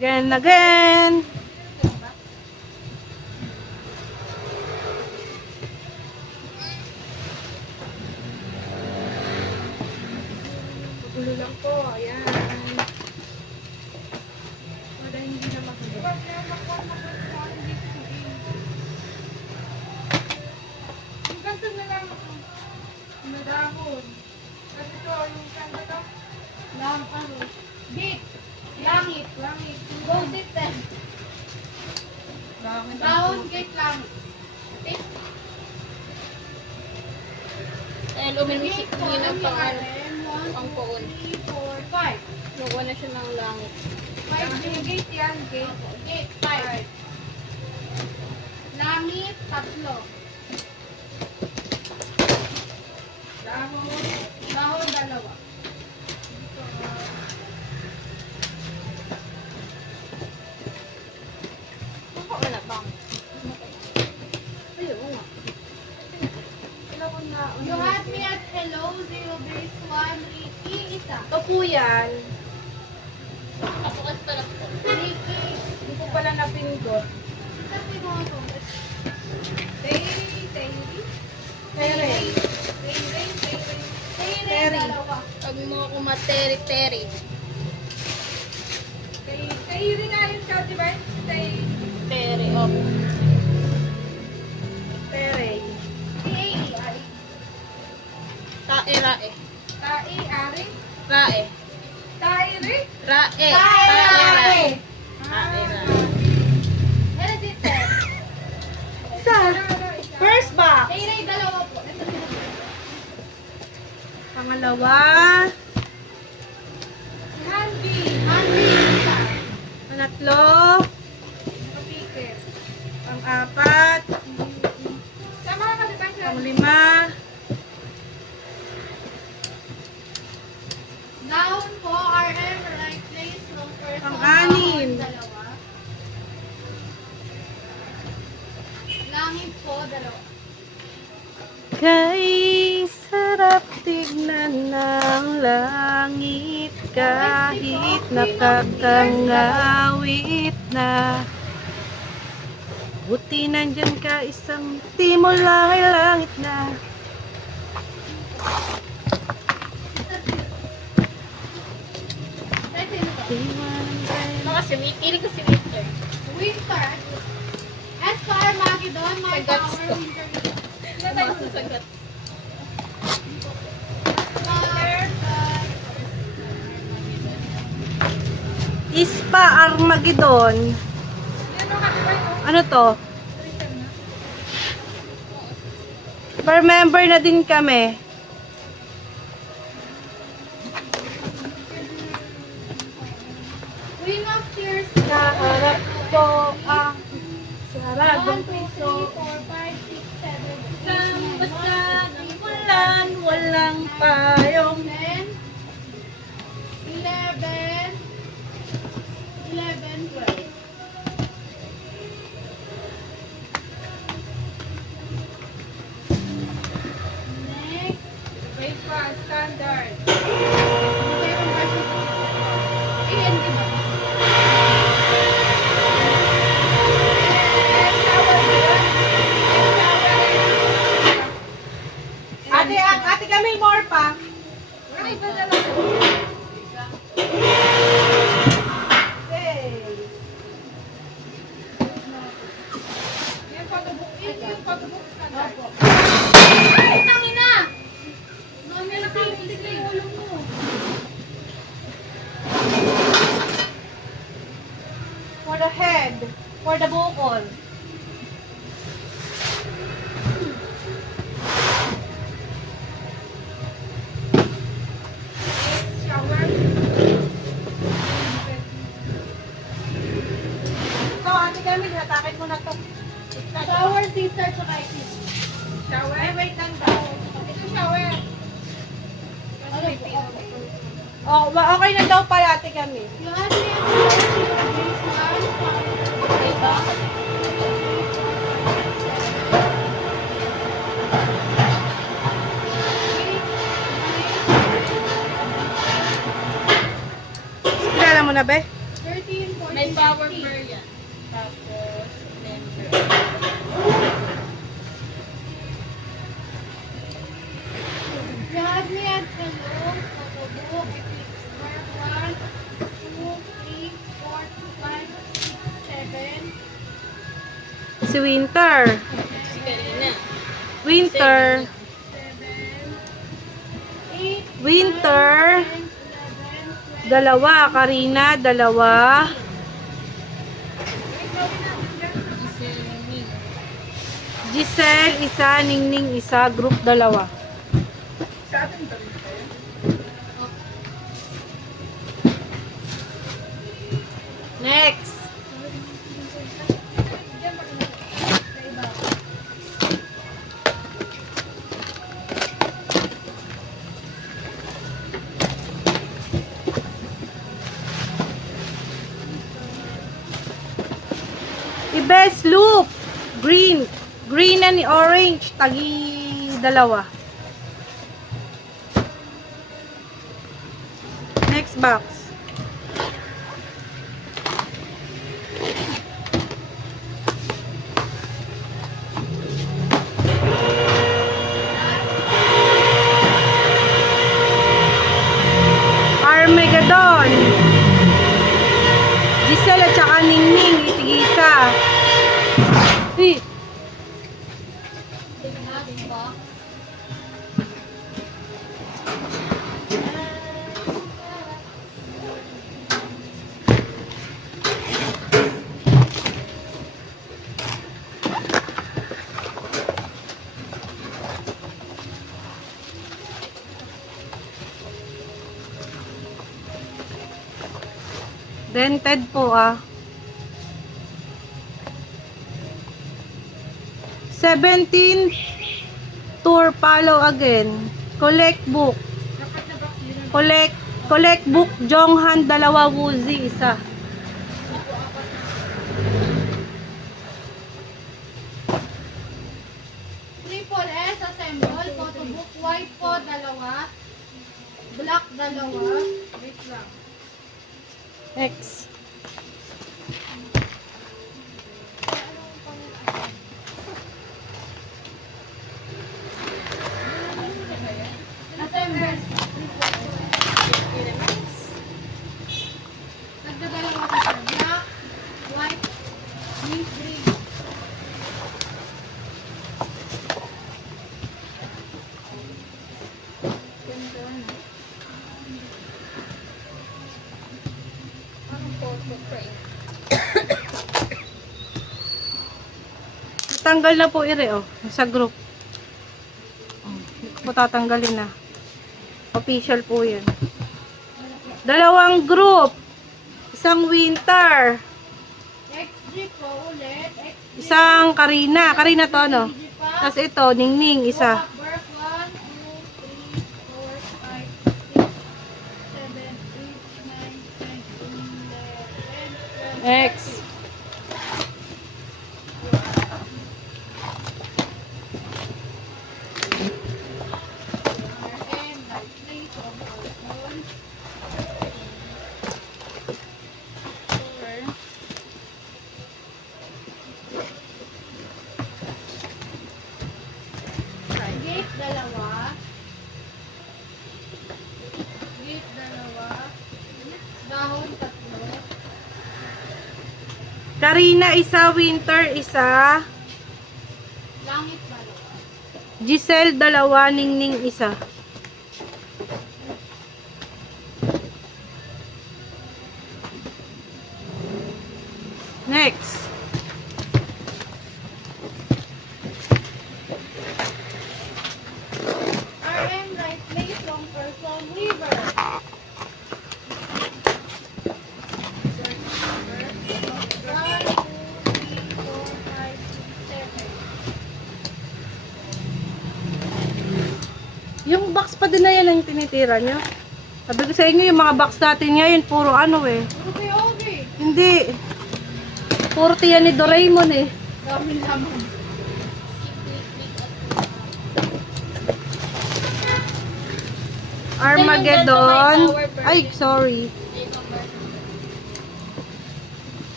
Again, again. Gulo lang po. Ayan. Para hindi na magulo. Yung ganito na lang. Nadahon. Kasi ito, yung saan to? Gate. Langit. Langit. Go system. Down, gate langit. Okay? And uminisip Gate niya ng pangalan. Ang Ang poon. 2, 3, 4, 5. Nakuha na siya ng langit. 5 Yung gate yan, gate. Gate 5. Langit, 3. Dahon. Dahon, 2. Nakuha na bang? Ayun nga. Kailangan na. You had me at hello, 0 base 1, Ricky, isa. Ito po yan. Ako kasi pala po. Ricky, Hindi ko pala napindot. isa siguro. Tere. Tere, 2. Pag mo ako materi-teri. Tere nga yun ka, di ba? Teri, okay. Tere. T-A-E-I. Tae, rae. Tai, ari. Rae. Tairi. Rae. Tae, rae. Tae, rae. Ano sister? Isa. First box. Tere, 2 po. Ito sila. Pangalawa. Handy. Andy, isa. Pangatlo. Pang-apat. Tama ka, di ba? Pang-lima. Down po, RM, right place, wrong person. Pang-anim. Down, 2. Langit po, 2. Kay sarap tignan ng langit kahit nakakangawit na. Buti nandyan ka isang timol ay langit na. Right, sino to? Baka si Mickey. Hindi ko si Mickey. Winter. S for Armageddon, my Sagats power, ko. winter. Baka sa sagat. Ispa Armageddon. Ano to? Per-member na din kami. Queen of Tears. Kaharap ko ang 1, saradong 2, 3, piso. 4, 5, 6, 7, Isang basta ng ulan, walang payong. 10, 11, 11, 12. Next. Breakfast standard. Ayan, di ba? Ate kami more pa. Ay, pa. Hey. Yung photobook, yung photobook standard. Ay, tangina! Mami, nakakita yung ulo mo. For the head, for the bukol. Shower. Ito, ate kami, hatakin mo na to. Shower, sister, tsaka itis. Shower? Ay, wait lang daw. Ito shower. Ano po? Oh, okay na daw pala ate kami. Yung ano yung base 1, Okay ba? Kilala mo na, be? 13, 14, May Power Bear yan. Tapos, member. You have me at hello, photobook, square 1, 2, 3, 4, 5, 6, 7, Si Winter. Si Karina. Winter. 8, Winter. 11, 12, Dalawa. Karina, dalawa. Giselle, isa. Ningning, isa. Group, dalawa. Sa atin ba rin kayo? Next. I-best look. Green. Green and orange. Tagi dalawa. Next box. Armageddon. Giselle at saka Ningning. Itigisa. last box. Dented po ah. 17 tour follow again. Collect book. Dapat na box yun. Collect book Jonghan dalawa Woozy isa. Triple S assemble, photobook white po, dalawa. Black, dalawa. Wait lang. X. Assemble. Nagdadalawa ka siya. Black, white, mint green. Anong photo frame? Tanggal na po ire oh sa group. Oh, hindi ko po tatanggalin na. Official po 'yan. Dalawang group. Isang Winter. XG po ulit. XG. Isang Karina. Karina to no. XG pa. Tapos ito Ningning isa. Birth 1, 2, 3, 4, 5, 6, 7, 8, 9, 10, 11, 12. X. And like play from phone. Gate dalawa. Gate dalawa. Dahon tatlo. Karina isa, Winter isa. Langit dalawa. Giselle dalawa, Ningning isa. Next. RM right place from person weaver. One, two, three, four, five, six, 7. Yung box pa din na yan ang tinitira nyo. Sabi ko sa inyo, yung mga box natin ngayon, puro ano eh. Ano kayo, okay? Hindi. Puro tiyan ni Doraemon eh. Dami laman. Armageddon. Ay, sorry.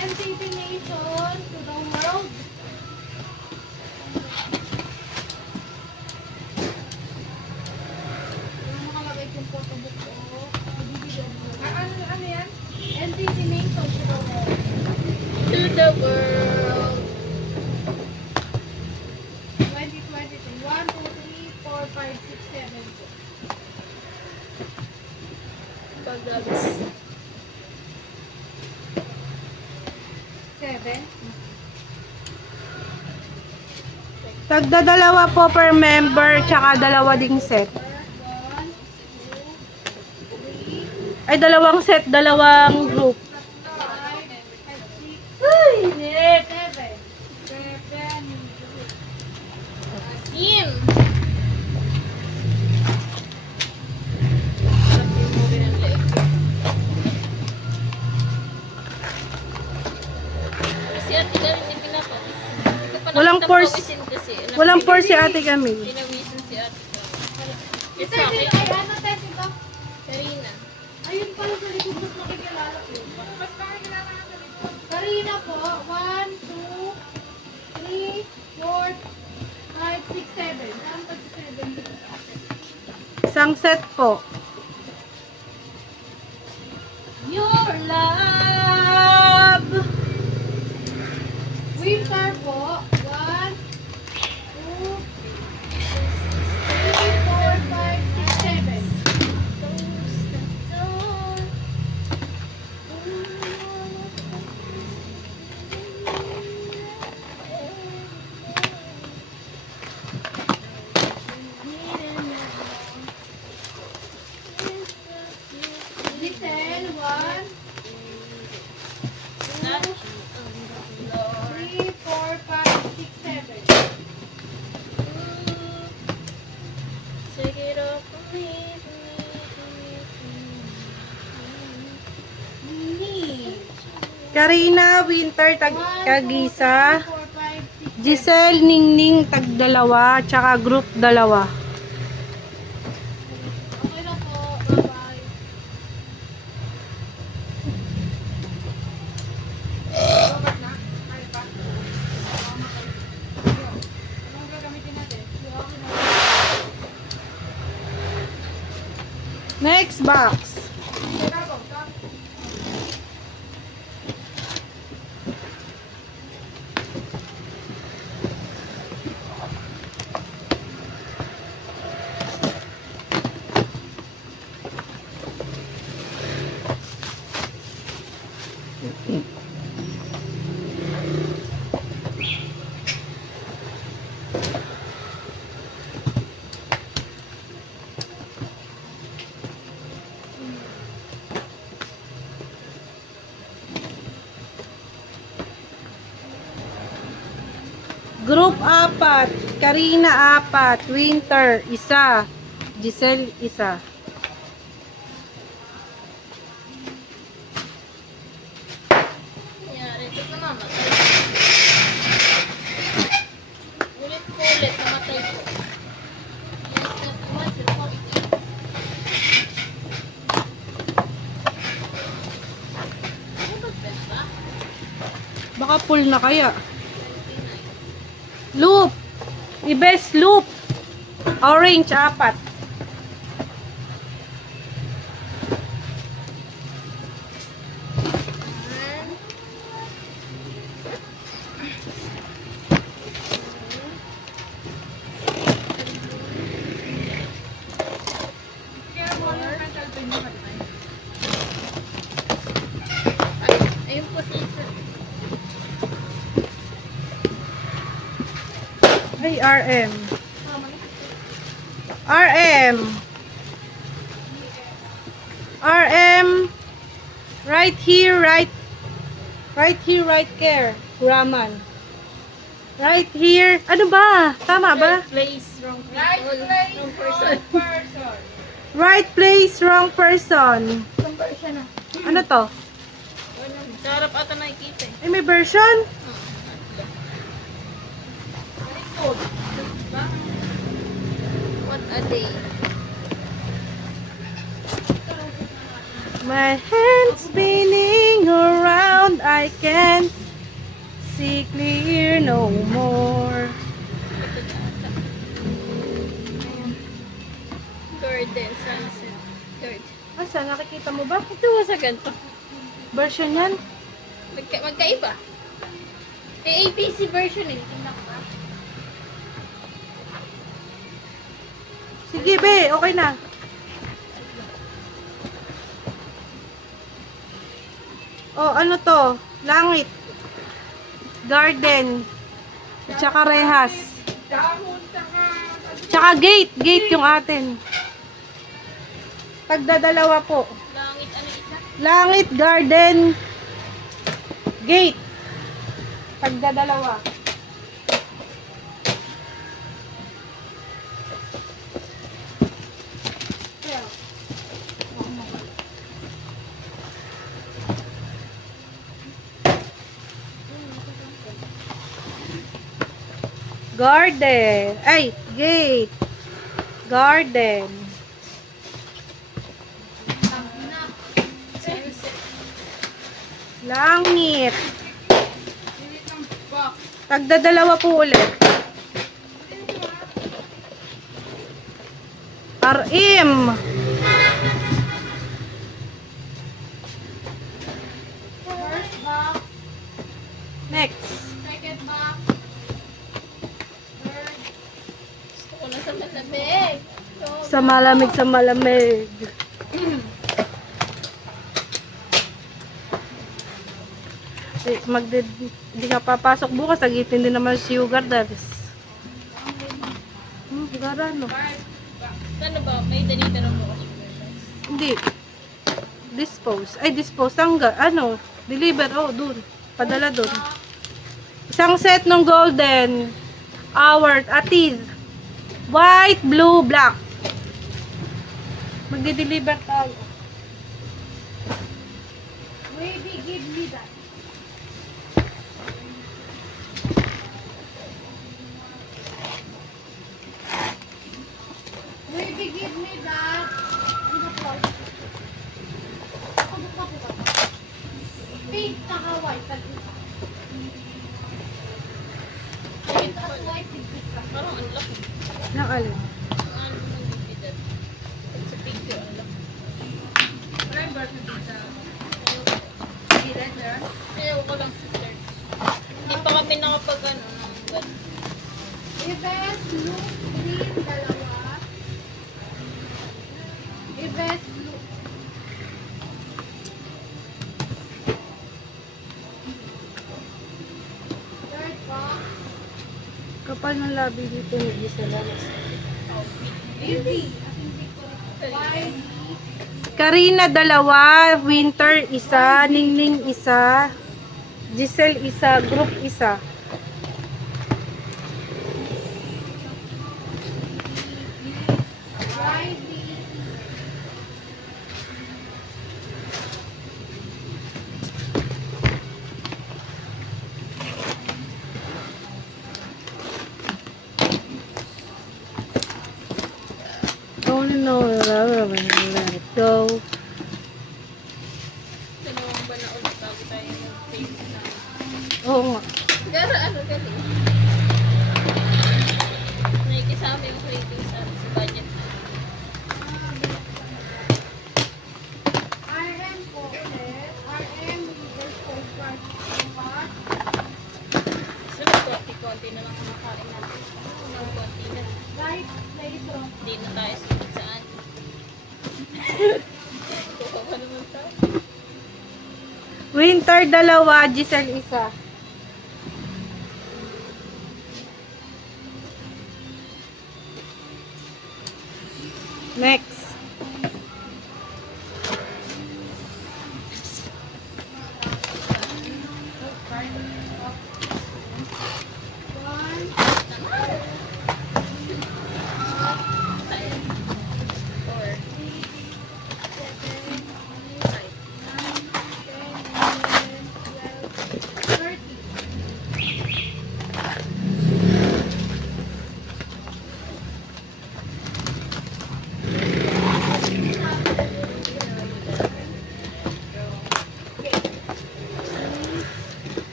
NCT Nation to the world. Yung nakalagay kong photobook ko. Bibigyan mo. Ano yan? NCT Nation to the world. To the world. 2023. 1, 2, 3, 4, 5, 6, 7. Pagdags. 7. Tagda-dalawa po per member, tsaka dalawa ding set. 1, 2, 3, Ay, dalawang set, dalawang group. 5, 6, Ay, init. 7. 7. Sim! Sabi mo rin ang leg. Kasi ate ka rin yung pinapawisin. Hindi ko pa Walang nakita force. pawisin kasi. Walang pour si Ate Camille. Pinawisin si ate ka. Ito, Sa akin, ay ano tayo ito? Karina. Ayun pala sa likod mas makikilala ko. Mas makikilala ka sa likod. Karina po, 1, 2, 3, 4, 5, 6, 7. Saan pa si 7 dito sa akin? Isang set po. Your love. Winter po, 1, 2, 3, 4, 5, 6, 7. Close the door. Giselle, 1, 3, 4, 5, 6, 7. Take it off from me. Ni. Karina, Winter, Kagisa. 4, 5, 6, Giselle, Ningning, tag-dalawa, tsaka group dalawa. Okay na po. Bye-bye. Robert na? Ay pa. Anong gagamitin natin? Next box. Kailangan ba? Group 4. Karina 4. Winter 1. Giselle 1. Nangyari, ito namamatay. Ulit-ulit, namatay ko. Ano ba benta? Baka full na kaya. Loop. Ibes loop. Orange 4. Kaya mo yung mental pain mo kanina. Ayun po dito. Ay, RM. RM. RM. Right here, right care. Raman. Right here. Ano ba? Tama ba? Place, wrong Right people, place, wrong wrong person. person. Right place, wrong person. Wrong person na. Ano to? Sa harap ata nakikita eh. Ay, may version? What a day. My hands spinning around. around, I can't see clear no more. Garden, sunset. Garden. Asa, nakikita mo ba? Ito sa ganito. Version yan? Magkaiba. Eh, ABC version eh. Tingnan ko ba? Sige, be. Okay na. Oh, ano to? Langit. Garden. At saka rehas. Dahon, Tsaka gate. Gate yung atin. Pagdadalawa po. Langit, ano isa? Langit, garden, gate. Pagdadalawa. Garden. Ay, gate. Garden. Sunset. Langit. Tagdadalawa po ulit. RM. First box. Next. Second box. Third. Gusto ko na sa malamig. So, Sa malamig, sa malamig. Hindi ka papasok bukas, nagitin din naman si Sugar Daddies. Gara no? ano ba? May danita na bukas. Hindi. Dispose. Ay, dispose. Ano? Deliver. Oh, dun. Padala dun. Isang set ng golden. Hour. Atis. White, blue, black. Magdi-deliver tayo. Baby, give me that. Baby, give me that. Ano po? Ano pa po ba? Pink na white. Tag-isa. Pink at white. Tag-isa. Parang ang laki. Nang alin? Ano nang bibigyan? Sa picture, ang laki. Ayaw ko lang sister. Hindi pa kami nakapag ano ng web. Ibes, blue, green, dalawa. Ibes, blue. Third box. Kapal ng labi dito ni Gisela. Baby. White. Karina, dalawa. Winter, isa. Ningning, isa. Giselle, isa. Group, isa. White. Only know let it go. Dalawang ba na ulit bago tayo mag-face na? Oo nga. Gara ano galing? Nakikisama yung rating sa budget na. RM po ulit. RM leaders for part. Sunod konti-konti na lang kumakain natin. Sunod konti na. Light laser. Hindi na tayo sunod saan. Kuha pa naman tayo. Winter, dalawa. Giselle, isa. Next. One. Four. 30.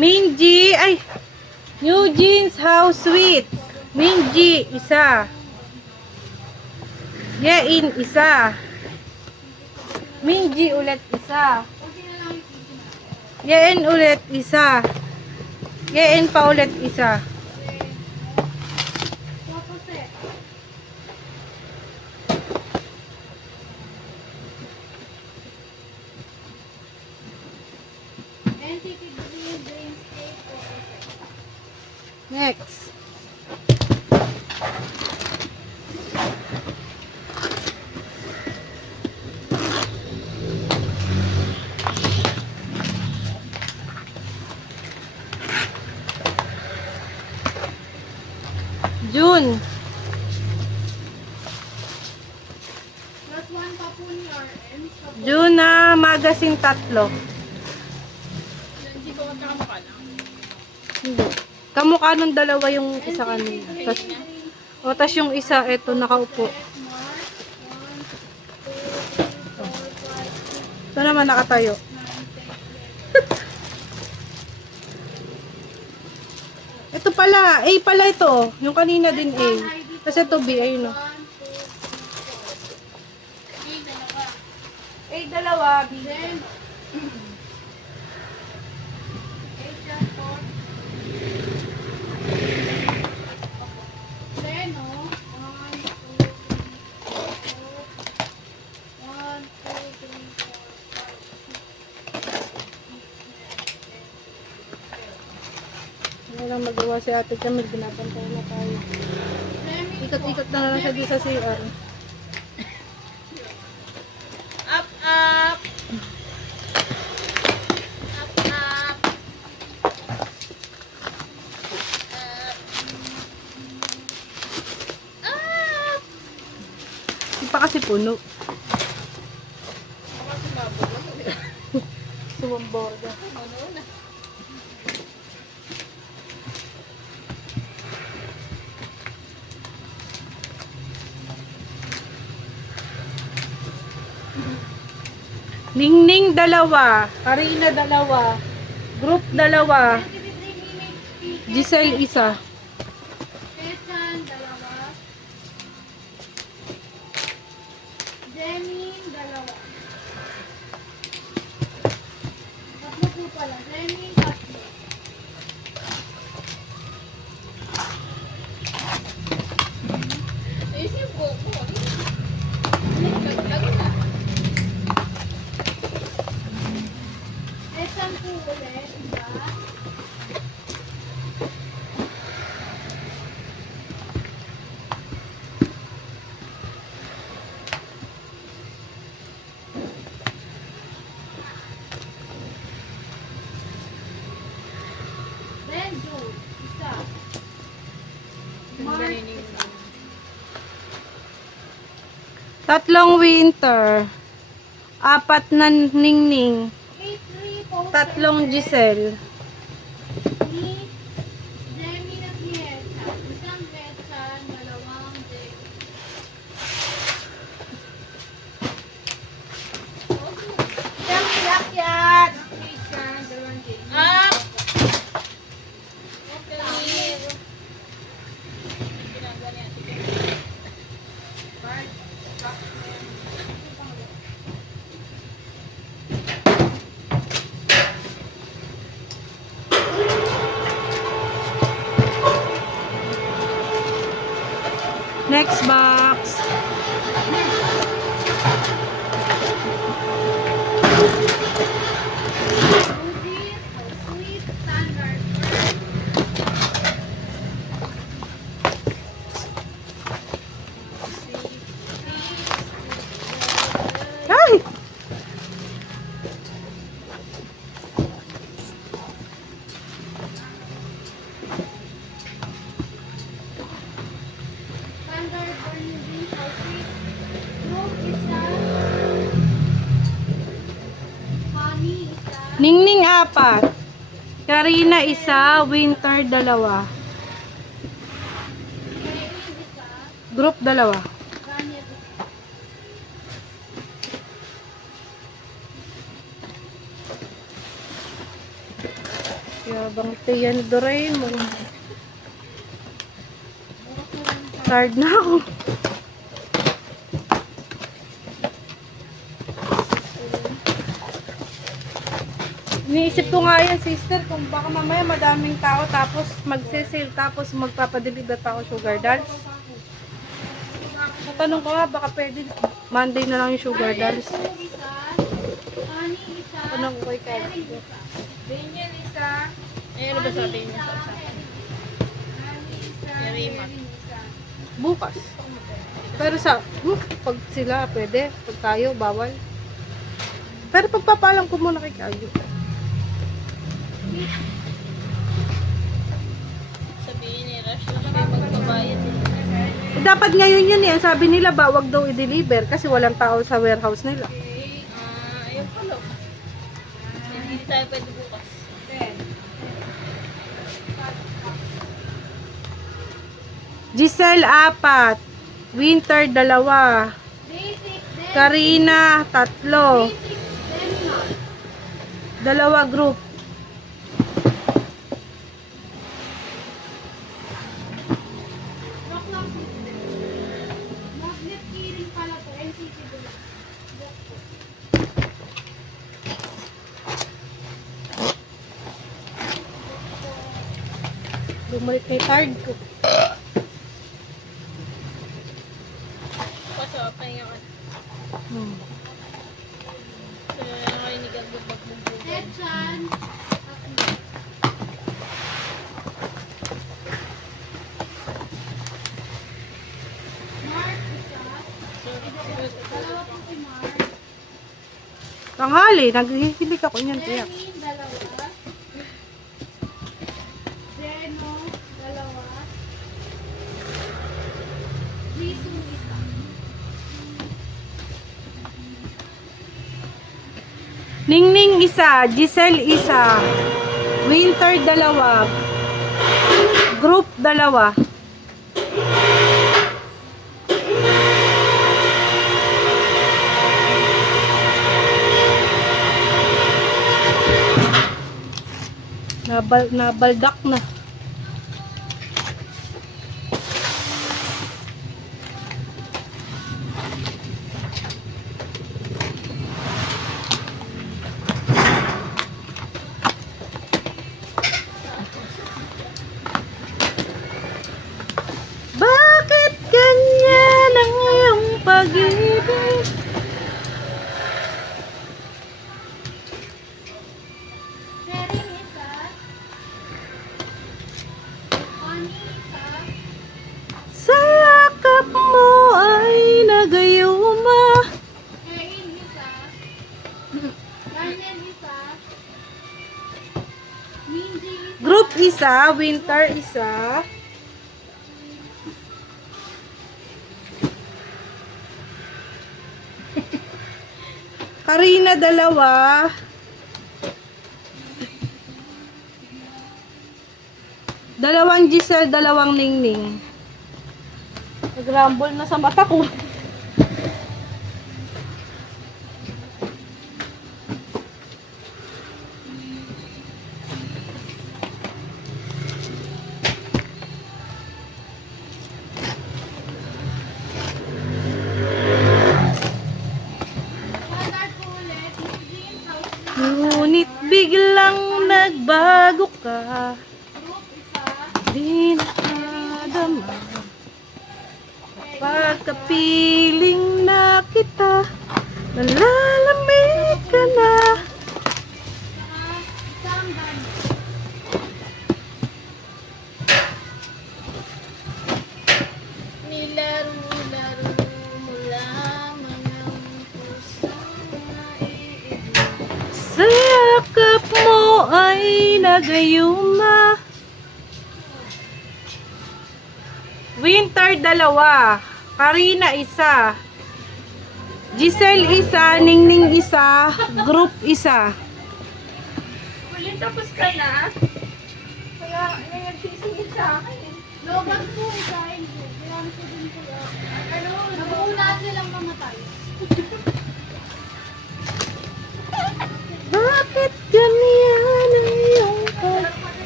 Minji, ay, New Jeans House Sweet. Minji, isa. Yein, isa. Minji ulit, isa. Yein ulit, isa. Yein pa ulit, isa. Tapos eh. NCT Dreamscape Photo set. Next. June. Plus 1 pa po ni RM. June na magazine 3. Hindi ko magkakamukha na. Hindi. Kamukha nung dalawa yung isa kanina. Tas yung isa, eto, nakaupo. Ito naman nakatayo. Ito pala, A pala ito. Yung kanina din A. Kasi ito B, ayun o. A dalawa, B. Then, then, oh, 1, 2, 3, 4, 1, 2, 3, 4, 5, 6, 7, 8, 9, 10, 11. Ano lang magawa si Ate Camille, binabantay na tayo. Ikot-ikot na lang siya dito sa CR. Up, up. Up, up. Up. Hindi pa kasi puno. Kasi mabot. Sumamborga. Ano na? Ningning dalawa. Karina dalawa. Group dalawa. Giselle isa. Ketchan, dalawa. Jenny, dalawa. Tatlo po pala. Jenny, tatlo. Ayos yung buhok mo. Laglag na. Ketchan po ulit. Isa. Then, Jude. Isa. Mark, isa. Tatlong winter. Apat na ningning. 8-3 po. Tatlong Giselle. Ni Demi na Pieta. Isang Ketchan, dalawang Jenny. Yakyat! Ketchan, dalawang Jenny. Up. Okay. Ginagawa niya. Sige. Next box. Fuji, sweet, standard. Ay! Standard burning outfit. Group isa. Honey isa. Ningning apat. Karina isa, winter dalawa. Kailin isa. Group dalawa. Ganyet isa. Yabang tiyan Doraemon. Tired na ako. Iniisip ko nga yan, sister, kung baka mamaya madaming tao tapos magse-sale tapos magpapadeliver pa ako sugar dolls. Natanong ko nga, baka pwede Monday na lang yung sugar dolls. Isa. Honey, isa. Tanong ko kay Kyle. Daniel isa. Ay, ano ba sabi niya sa akin? Ani isa. Yarima. Erin isa. Bukas. Pero pag sila, pwede. Pag tayo, bawal. Pero pagpapalam ko muna kay Kayo. Sabihin ni Rush na siya magbabayad eh. Dapat ngayon yun eh. Sabi nila, wag daw i-deliver kasi walang tao sa warehouse nila. Ayun pala. Hindi tayo pwede bukas. Giselle, 4. Winter, 2. Basic, then Karina, 3. basic, then not. 2 group. Rock lang sister. Magnet keyring pala to. NCT doon. Bumalik na yung tired ko. Kaso, pahinga ka. Hmm. So, nakarinig ang bugbog-bugbog. Sechan. Mark, isa. Dalawa po si Mark. Tanghali, naghihilig ako niyan, tiyak. Jenny, dalawa. Zeno, dalawa. Jisoo, isa. Ningning, 1. Giselle, 1. Winter, 2. Group, 2. Nabaldak na. Bakit ganyan ang iyong pag-ibig? Sharing, isa. Honey, isa. Sa yakap mo ay nagayuma. Erin, isa. Darnell, isa. Minji, isa. Group, 1. Winter, 1. Karina, 2. Dalawang Giselle, 2 Ningning. Nag-rumble na sa mata ko. Standard po ulit. Eugene, house. Ngunit biglang nagbago ka. Group, isa. Di nakadama. Pagkapiling na kita, nalalamig ka na. Saka isang band. Nilaro-laro mo lamang ang pusong naiibig. Sa yakap mo ay nagayuma. Winter, 2. Karina, 1. Giselle, 1. Ningning, 1. Group, 1. Ulit tapos ka na. Kaya ngayon sisingit sa akin. Logan po, isa. Hindi. Kailangan ko din po. Ano? Nabuuna silang mamatay. Bakit ganyan ang iyong pag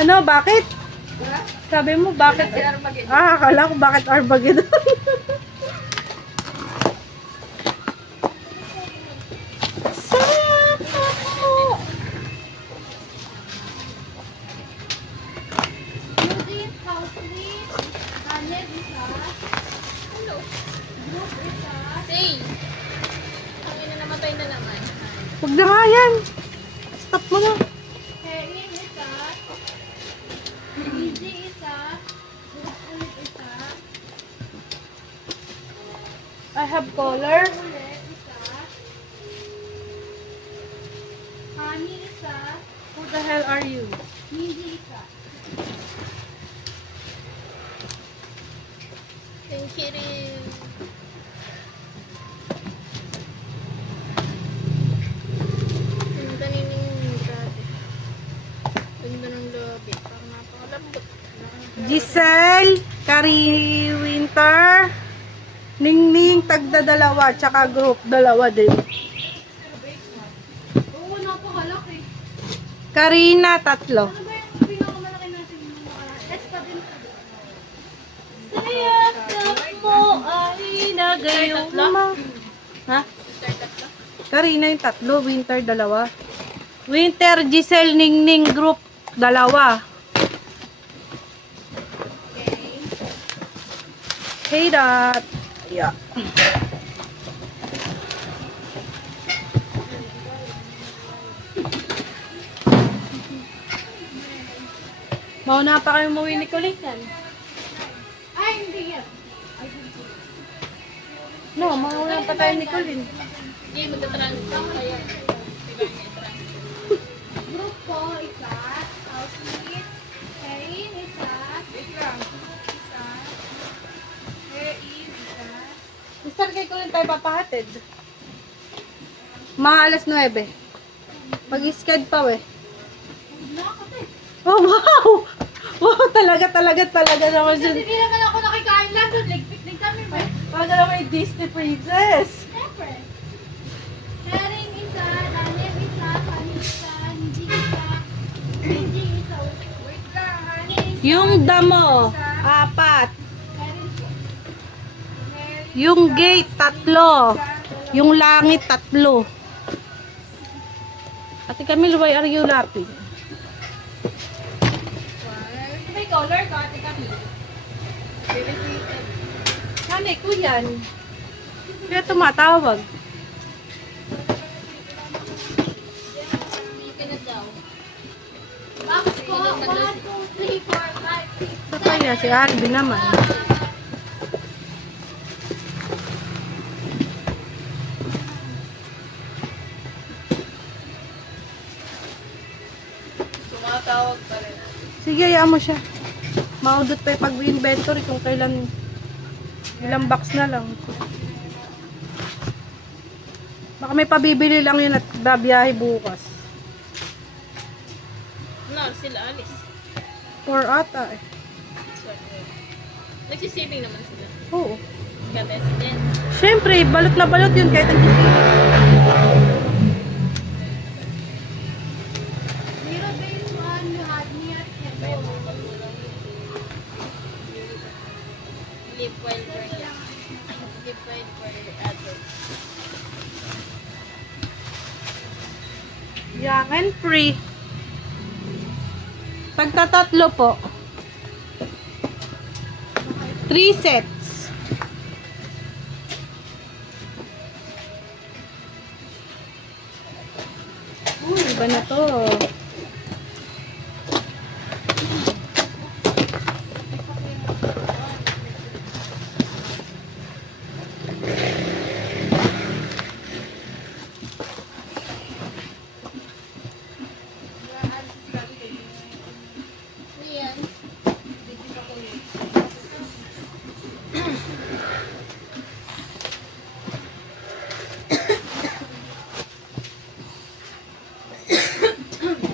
Ano, bakit? Ha? Sabi mo, bakit? Si Armageddon. Akala ko bakit Armageddon. Judith, Housley, Anet, isa. Hello. Group, isa. Say. Ang ina namatay na naman. Huwag na nga yan. Stop mo na. Herin, isa. Easy, isa. Group ulit, isa. I have color. Ulit, isa. Honey, isa. Who the hell are you? Mindy, isa. Thank you rin. Ganda nining grabe. Ganda ng lobby. Parang napakalambot. Giselle, Kari Winter, Ningning, tagda dalawa, tsaka group, dalawa din. Oo, napakalaki. Karina, tatlo. Ano ba yung pinakamalaki natin yung mga S pa din? Mo ay nagayong Ha? Start tatlo. Karina yung tatlo, Winter dalawa. Winter, Giselle, Ningning, group, dalawa. Okay. Hey, that. Yeah. Mauna pa kayo umuwi ni Colin yan. Ay, hindi yan. No, mauna pa tayo ni Colin. Hindi, magta-transfer kayo. Group ko, isa. Housemate. Erin, isa. Wait lang. Isa. Isa. Mister, kay Colin tayo papahatid. Mga alas 9. Mag-skad pa we. Nakakatay. Oh, wow! Wow, talaga naman Kasi yun. hindi naman ako nakikain lang doon. Ligpit kami ba? Talaga naman yung Disney princess. Siyempre. Erin, isa. Daniel, isa. Honey, isa. Hindi, isa. Hindi, isa. Wait lang, honey. Isa. Yung damo, 4. Erin, po. Mary, Yung gate, 3. Yung langit, 3. Ate Camille, why are you laughing? May color ka, ate kami. Hanay ko yan. Kaya tumatawag. Hindi na daw. Box ko. 1, 2, 3, 4, 5, 6, Ito kaya si Alvin naman. Tumatawag pa rin. Sige, hayaan mo siya. Maudot pa yung pag-inventory kung kailan ilang box na lang. Baka may pabibili lang yun at babiyahe bukas. No, sila alis. 4 ata eh. Nagsisaving naman sila. Oo. Kabesi din. Siyempre, balot na balot yun kahit ang Zero base 1, you had me at Hello. Live well for Live well for adults. Young and free. Pagtatatlo po. 3 sets. Uy, iba na to. Yan.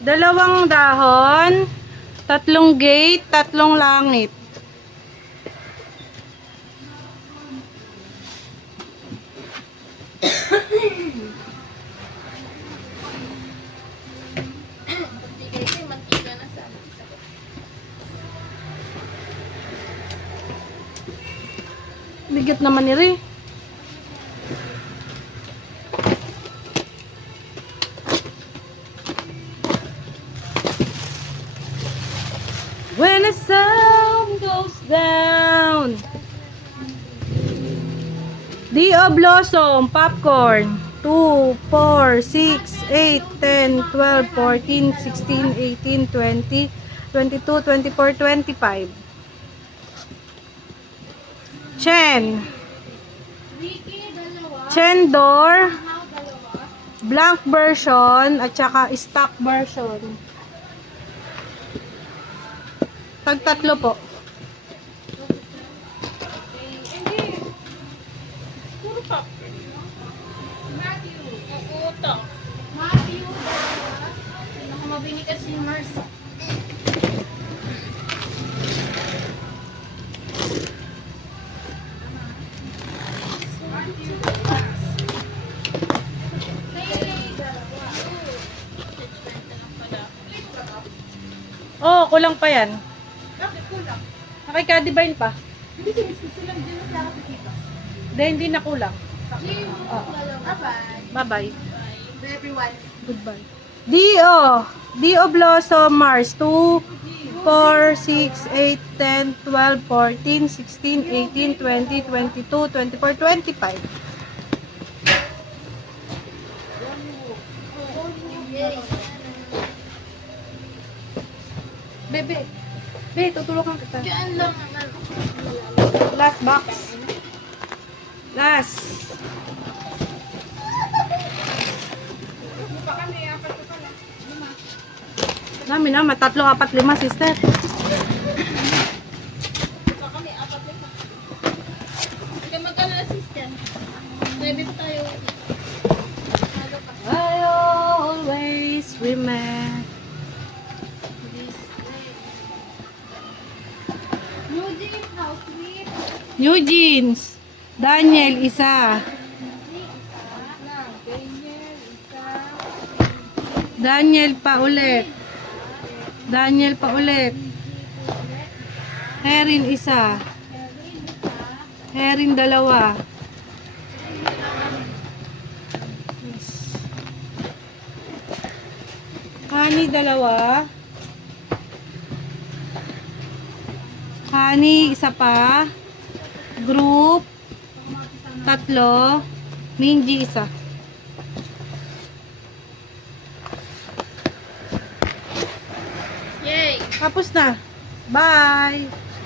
Dalawang dahon, 3 gate, 3 langit. Bigay ko yung mantika na sa amin. Bigat naman ni Ray. When the sun goes down. Dio Blossom, popcorn. 2, 4, 6, 8, 10, 12, 14, 16, 18, 20, 22, 24, 25. Chen. Ricky, dalawa. Chendor. How, dalawa. Blank version at saka stock version. Tag 3 po. Hindi. Puro popcorn. Kukuto. Matthew, dalawa. Nakamabini kasi si Mars. Ray, dalawa. Oh, kulang pa yan. Bakit kulang? Nakika-divine pa. Hindi silang din sa akin sa kita. Hindi na kulang. Jim, Oo. dalawa. Bye-bye. Bye-bye. Everyone. Goodbye. Dio. Dio Blossom Mars. 2, 4, 6, 8, 10, 12, 14, 16, 18, 20, 22, 24, 25. Bebe. Be, tutulungan kita. Diyan lang ang ano. Last box. Last. Pa kami, apat pa pala. Dami naman. 3, 4, 5, sister. Pa kami, apat na. Hindi magkano assistant. 9 pa tayo. Ano pa? I always remember. New Jim, how sweet. New Jeans. Daniel, isa. Lang, Daniel, isa. Daniel pa ulit. Daniel pa ulit. Herin, isa. Herin, 2. Yes. Honey, 2. Honey, isa pa. Group, 3. Minji, isa. Yay! Tapos na. Bye!